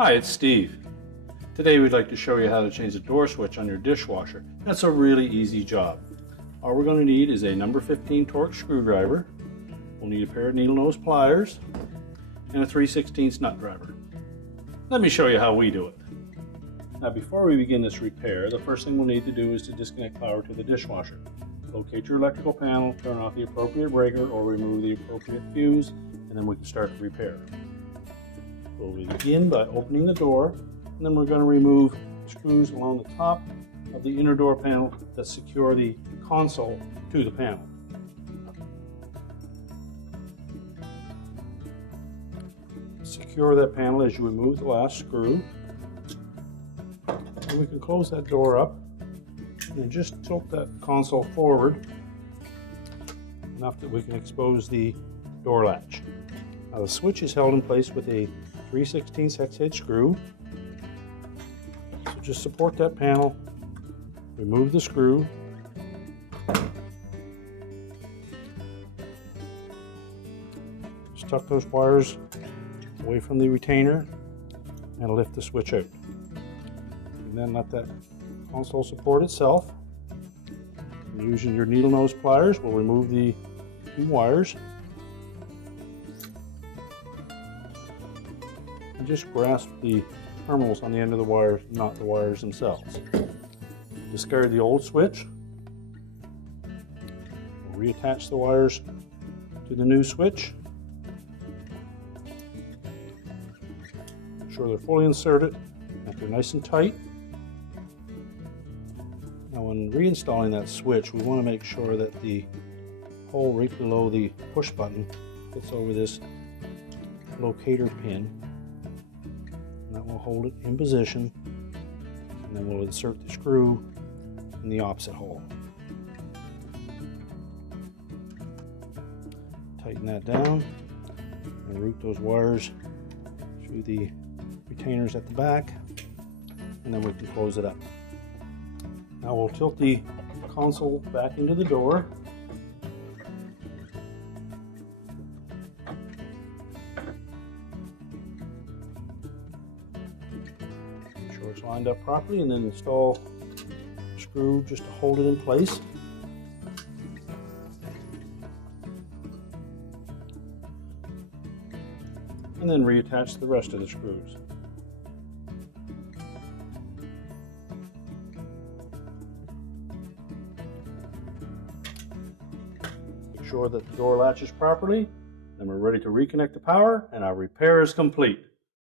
Hi, it's Steve. Today we'd like to show you how to change the door switch on your dishwasher. That's a really easy job. All we're going to need is a number 15 Torx screwdriver. We'll need a pair of needle nose pliers and a 3/16 nut driver. Let me show you how we do it. Now before we begin this repair, the first thing we'll need to do is to disconnect power to the dishwasher. Locate your electrical panel, turn off the appropriate breaker or remove the appropriate fuse, and then we can start the repair. We'll begin by opening the door, and then we're going to remove screws along the top of the inner door panel that secure the console to the panel. Secure that panel as you remove the last screw. And we can close that door up and just tilt that console forward enough that we can expose the door latch. Now the switch is held in place with a 3/16 hex head screw. So just support that panel, remove the screw, just tuck those wires away from the retainer and lift the switch out. And then let that console support itself. And using your needle nose pliers, we'll remove the two wires. And just grasp the terminals on the end of the wires, not the wires themselves. Discard the old switch. We'll reattach the wires to the new switch. Make sure they're fully inserted, that they're nice and tight. Now when reinstalling that switch, we want to make sure that the hole right below the push button fits over this locator pin. And that will hold it in position, and then we'll insert the screw in the opposite hole. Tighten that down and route those wires through the retainers at the back, and then we can close it up. Now we'll tilt the console back into the door. Make sure it's lined up properly, and then install the screw just to hold it in place. And then reattach the rest of the screws. Make sure that the door latches properly, then we're ready to reconnect the power, and our repair is complete.